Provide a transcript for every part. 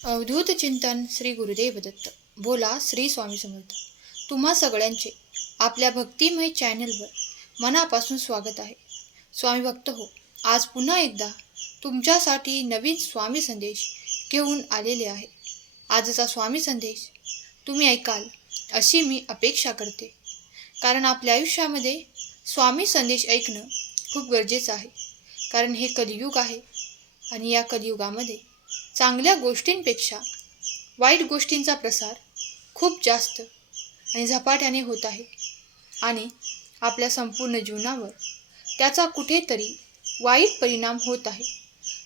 अवधूत चिंतन श्री गुरुदेव दत्त. बोला श्री स्वामी समर्थ. तुम्हा सगळ्यांचे आपल्या भक्तिमय चॅनलवर मनापासून स्वागत आहे. स्वामी भक्त हो, आज पुन्हा एकदा तुमच्यासाठी नवीन स्वामी संदेश घेऊन आलेले आहे. आजचा स्वामी संदेश तुम्ही ऐकाल अशी मी अपेक्षा करते, कारण आपल्या आयुष्यामध्ये स्वामी संदेश ऐकणं खूप गरजेचं आहे. कारण हे कलियुग आहे आणि या कलियुगामध्ये चांगल्या गोष्टींपेक्षा वाईट गोष्टींचा प्रसार खूप जास्त आणि झपाट्याने होत आहे आणि आपल्या संपूर्ण जीवनावर त्याचा कुठेतरी वाईट परिणाम होत आहे.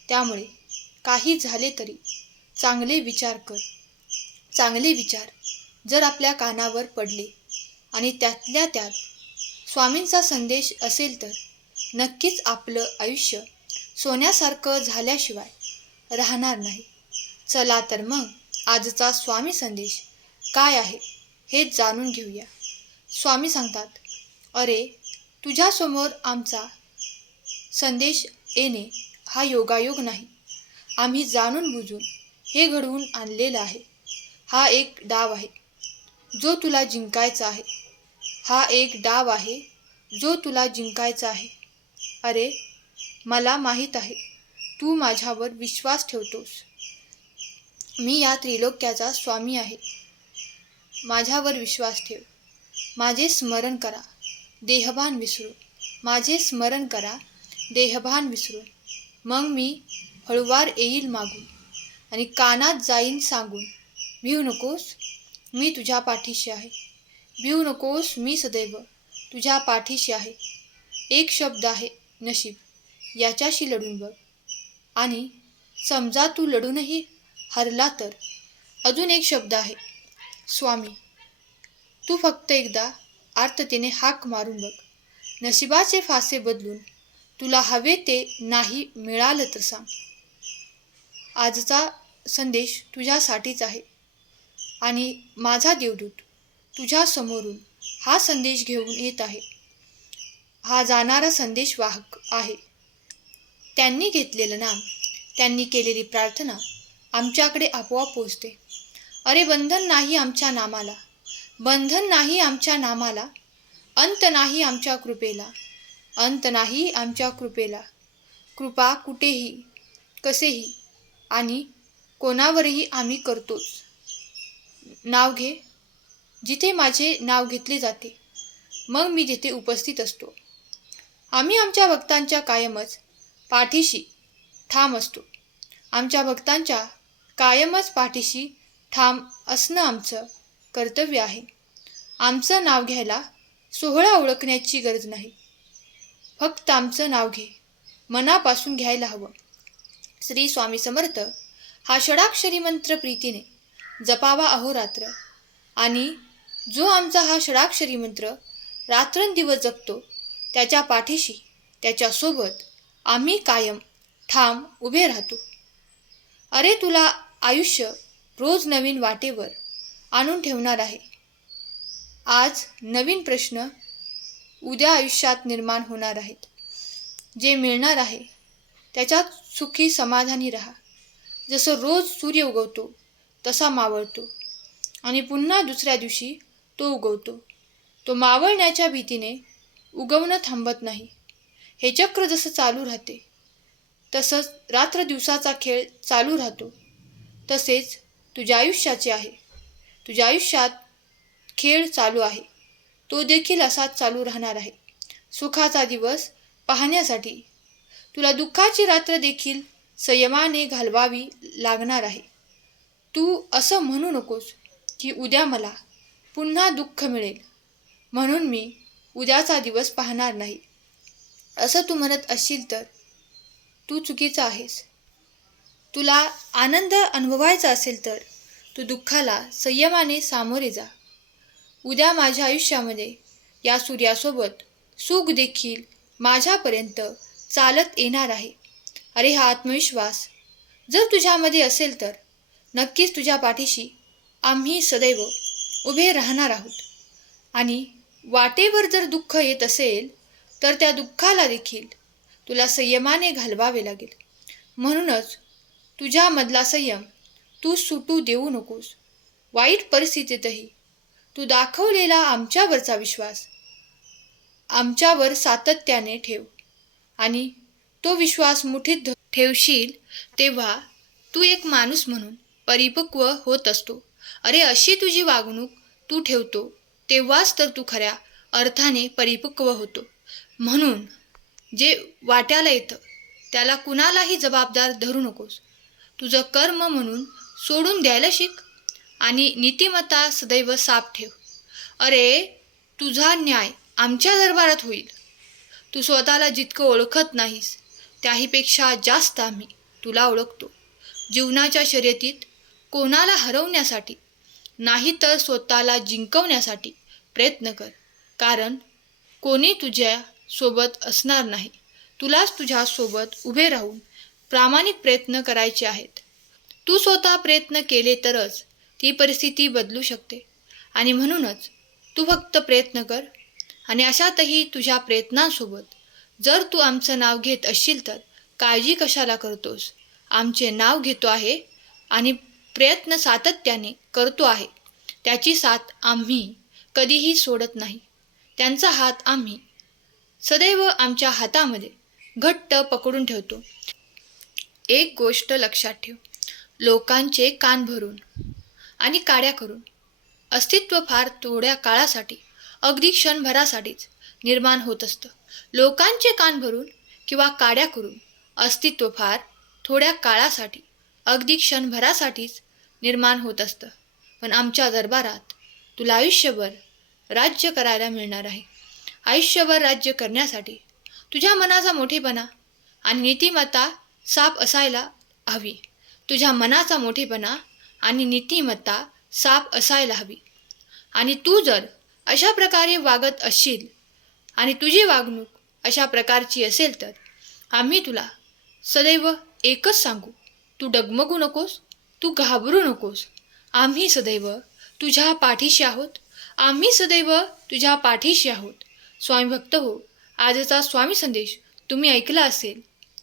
त्यामुळे काही झाले तरी चांगले विचार कर. चांगले विचार जर आपल्या कानावर पडले आणि त्यातल्या त्यात स्वामींचा संदेश असेल तर नक्कीच आपलं आयुष्य सोन्यासारखं झाल्याशिवाय राहणार नाही. चला तर मग आजचा स्वामी संदेश काय आहे हे जाणून घेऊया. स्वामी सांगतात, अरे तुझ्यासमोर आमचा संदेश येणे हा योगायोग नाही. आम्ही जाणून बुजून हे घडवून आणलेलं आहे. हा एक डाव आहे जो तुला जिंकायचा आहे. हा एक डाव आहे जो तुला जिंकायचा आहे. अरे मला माहीत आहे तू माझ्यावर विश्वास ठेवतोस. मी या त्रिलोक्याचा स्वामी आहे. माझ्यावर विश्वास ठेव. माझे स्मरण करा, देहभान विसरून. माझे स्मरण करा, देहभान विसरून. मग मी हळूवार येईल मागून आणि कानात जाईन सांगून, भिवू नकोस, मी तुझ्या पाठीशी आहे. भिवू नकोस, मी सदैव तुझ्या पाठीशी आहे. एक शब्द आहे नशीब, याच्याशी लढून बघ. आणि समजा तू लढूनही हरला तर अजून एक शब्द आहे स्वामी. तू फक्त एकदा आर्ततेने हाक मारून बघ. नशिबाचे फासे बदलून तुला हवे ते नाही मिळालं तर सांग. आजचा संदेश तुझ्यासाठीच आहे आणि माझा देवदूत तुझ्या समोरून हा संदेश घेऊन येत आहे. हा जाणारा संदेशवाहक आहे. त्यांनी घेतलेलं नाम, त्यांनी केलेली प्रार्थना आमच्याकडे आपोआप पोहोचते. अरे बंधन नाही आमच्या नामाला, बंधन नाही आमच्या नामाला. अंत नाही आमच्या कृपेला, अंत नाही आमच्या कृपेला. कृपा कुठेही, कसेही आणि कोणावरही आम्ही करतोच. नाव घे, जिथे माझे नाव घेतले जाते मग मी तिथे उपस्थित असतो. आम्ही आमच्या भक्तांच्या कायमच पाठीशी ठाम असतो. आमच्या भक्तांच्या कायमच पाठीशी ठाम असणं आमचं कर्तव्य आहे. आमचं नाव घ्यायला सोहळा ओळखण्याची गरज नाही. फक्त आमचं नाव घे, मनापासून घ्यायला हवं. श्री स्वामी समर्थ हा षडाक्षरी मंत्र प्रीतीने जपावा अहोरात्र. आणि जो आमचा हा षडाक्षरी मंत्र रात्रंदिवस जपतो त्याच्या पाठीशी, त्याच्यासोबत आम्ही कायम ठाम उभे राहतो. अरे तुला आयुष्य रोज नवीन वाटेवर आणून ठेवणार आहे. आज नवीन प्रश्न उद्या आयुष्यात निर्माण होणार आहेत. जे मिळणार आहे त्याच्यात सुखी समाधानी राहा. जसं रोज सूर्य उगवतो तसा मावळतो आणि पुन्हा दुसऱ्या दिवशी तो उगवतो. तो मावळण्याच्या भीतीने उगवणं थांबत नाही. हे चक्र जसं चालू राहते तसंच रात्र दिवसाचा खेळ चालू राहतो. तसेच तुझ्या आयुष्याचे आहे. तुझ्या आयुष्यात खेळ चालू आहे, तो देखील असाच चालू राहणार आहे. सुखाचा दिवस पाहण्यासाठी तुला दुःखाची रात्र देखील संयमाने घालवावी लागणार आहे. तू असं म्हणू नकोस की उद्या मला पुन्हा दुःख मिळेल म्हणून मी उद्याचा दिवस पाहणार नाही. असं तू म्हणत असशील तर तू चुकीचा आहेस. तुला आनंद अनुभवायचा असेल तर तू दुःखाला संयमाने सामोरे जा. उद्या माझ्या आयुष्यामध्ये या सूर्यासोबत सुख देखील माझ्यापर्यंत चालत येणार आहे. अरे हा आत्मविश्वास जर तुझ्यामध्ये असेल तर नक्कीच तुझ्या पाठीशी आम्ही सदैव उभे राहणार आहोत. आणि वाटेवर जर दुःख येत असेल तर त्या दुःखाला देखील तुला संयमाने घालवावे लागेल. म्हणूनच तुझ्यामधला संयम तू सुटू देऊ नकोस. वाईट परिस्थितीतही तू दाखवलेला आमच्यावरचा विश्वास आमच्यावर सातत्याने ठेव आणि तो विश्वास मुठीत ठेवशील तेव्हा तू एक माणूस म्हणून परिपक्व होत असतो. अरे, अशी तुझी वागणूक तू ठेवतो तेव्हाच तर तू खऱ्या अर्थाने परिपक्व होतो. म्हणून जे वाट्याला येतं त्याला कुणालाही जबाबदार धरू नकोस. तुझं कर्म म्हणून सोडून द्यायला शिक आणि नीतिमत्ता सदैव साफ ठेव. अरे, तुझा न्याय आमच्या दरबारात होईल. तू स्वतःला जितकं ओळखत नाहीस त्याहीपेक्षा जास्त आम्ही तुला ओळखतो. जीवनाच्या शर्यतीत कोणाला हरवण्यासाठी नाही तर स्वतःला जिंकवण्यासाठी प्रयत्न कर. कारण कोणी तुझ्या सोबत असणार नाही. तुलाच तुझ्या सोबत उभे राहून प्रामाणिक प्रयत्न करायचे आहेत. तू स्वतः प्रयत्न केले तरच ती परिस्थिती बदलू शकते आणि म्हणूनच तू फक्त प्रयत्न कर. आणि अशातही तुझ्या प्रयत्नांसोबत जर तू आमचं नाव घेत असशील तर काळजी कशाला करतोस? आमचे नाव घेतो आहे आणि प्रयत्न सातत्याने करतो आहे त्याची साथ आम्ही कधीही सोडत नाही. त्यांचा हात आम्ही सदैव आमच्या हातामध्ये घट्ट पकडून ठेवतो. एक गोष्ट लक्षात ठेव, लोकांचे कान भरून आणि काड्या करून अस्तित्व फार थोड्या काळासाठी, अगदी क्षणभरासाठीच निर्माण होत असतं. लोकांचे कान भरून किंवा काड्या करून अस्तित्व फार थोड्या काळासाठी, अगदी क्षणभरासाठीच निर्माण होत असतं. पण आमच्या दरबारात तुला आयुष्यभर राज्य करायला मिळणार आहे. आयुष्यभर राज्य करण्यासाठी तुझ्या मनाचा मोठेपणा आणि नीतिमत्ता साफ असायला हवी. तुझ्या मनाचा मोठेपणा आणि नीतिमत्ता साफ असायला हवी. आणि तू जर अशा प्रकारे वागत असशील आणि तुझी वागणूक अशा प्रकारची असेल तर आम्ही तुला सदैव एकच सांगू, तू डगमगू नकोस, तू घाबरू नकोस. आम्ही सदैव तुझ्या पाठीशी आहोत. आम्ही सदैव तुझ्या पाठीशी आहोत. स्वामी भक्त हो, आजचा स्वामी संदेश तुम्ही ऐकला असेल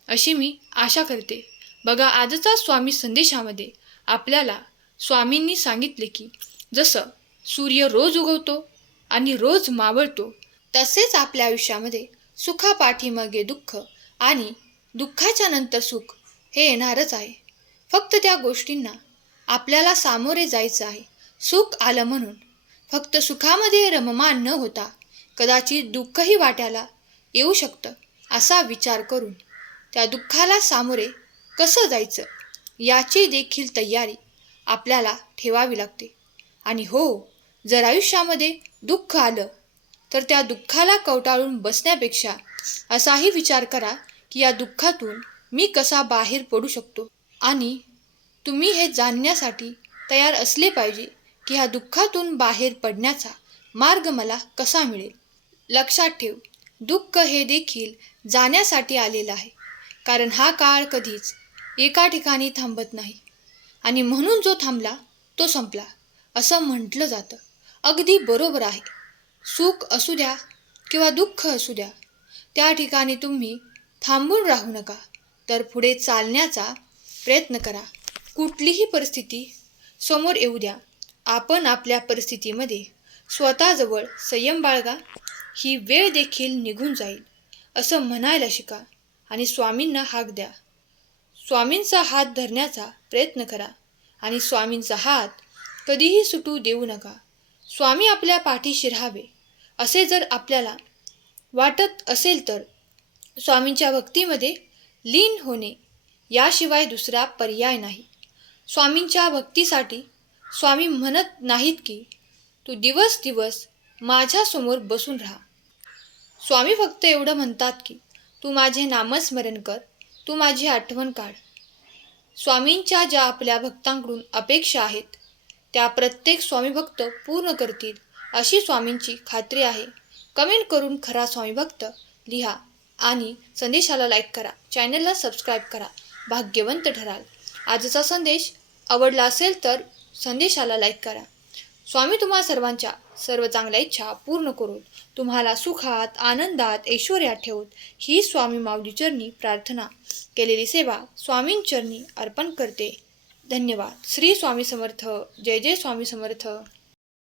अशी मी आशा करते. बघा, आजचा स्वामी संदेशामध्ये आपल्याला स्वामींनी सांगितले की जसं सूर्य रोज उगवतो आणि रोज मावळतो तसेच आपल्या आयुष्यामध्ये सुखापाठीमागे दुःख आणि दुःखाच्या नंतर सुख हे येणारच आहे. फक्त त्या गोष्टींना आपल्याला सामोरे जायचं आहे. सुख आलं म्हणून फक्त सुखामध्ये रममाण न होता कदाचित दुःखही वाट्याला येऊ शकतं असा विचार करून त्या दुःखाला सामोरे कसं जायचं याची देखील तयारी आपल्याला ठेवावी लागते. आणि हो, जर आयुष्यामध्ये दुःख आलं तर त्या दुःखाला कवटाळून बसण्यापेक्षा असाही विचार करा की या दुःखातून मी कसा बाहेर पडू शकतो. आणि तुम्ही हे जाणण्यासाठी तयार असले पाहिजे की ह्या दुःखातून बाहेर पडण्याचा मार्ग मला कसा मिळेल. लक्षात ठेव, दुःख हे देखील जाण्यासाठी आलेलं आहे. कारण हा काळ कधीच एका ठिकाणी थांबत नाही आणि म्हणून जो थांबला तो संपला असं म्हटलं जातं. अगदी बरोबर आहे. सुख असू द्या किंवा दुःख असू द्या, त्या ठिकाणी तुम्ही थांबून राहू नका, तर पुढे चालण्याचा प्रयत्न करा. कुठलीही परिस्थिती समोर येऊ द्या, आपण आपल्या परिस्थितीमध्ये स्वतःजवळ संयम बाळगा. ही वेळ देखील निघून जाईल असं म्हणायला शिका आणि स्वामींना हाक द्या. स्वामींचा हात धरण्याचा प्रयत्न करा आणि स्वामींचा हात कधीही सुटू देऊ नका. स्वामी आपल्या पाठीशी राहावे असे जर आपल्याला वाटत असेल तर स्वामींच्या भक्तीमध्ये लीन होणे याशिवाय दुसरा पर्याय नाही. स्वामींच्या भक्तीसाठी स्वामी म्हणत नाहीत की तू दिवस दिवस माझ्यासमोर बसून राहा. स्वामी फक्त एवढं म्हणतात की तू माझे नामस्मरण कर, तू माझी आठवण काढ. स्वामींच्या ज्या आपल्या भक्तांकडून अपेक्षा आहेत त्या प्रत्येक स्वामी भक्त पूर्ण करतील अशी स्वामींची खात्री आहे. कमेंट करून खरा स्वामी भक्त लिहा आणि संदेशाला लाईक करा, चॅनलला सबस्क्राईब करा. भाग्यवंत ठराल. आजचा संदेश आवडला असेल तर संदेशाला लाईक करा. स्वामी तुम्हा सर्वांच्या सर्व चांगल्या इच्छा पूर्ण करून तुम्हाला सुखात, आनंदात, ऐश्वर्यात ठेवून ही स्वामी माऊली चरणी प्रार्थना. केलेली सेवा स्वामींचरणी अर्पण करते. धन्यवाद. श्री स्वामी समर्थ. जय जय स्वामी समर्थ.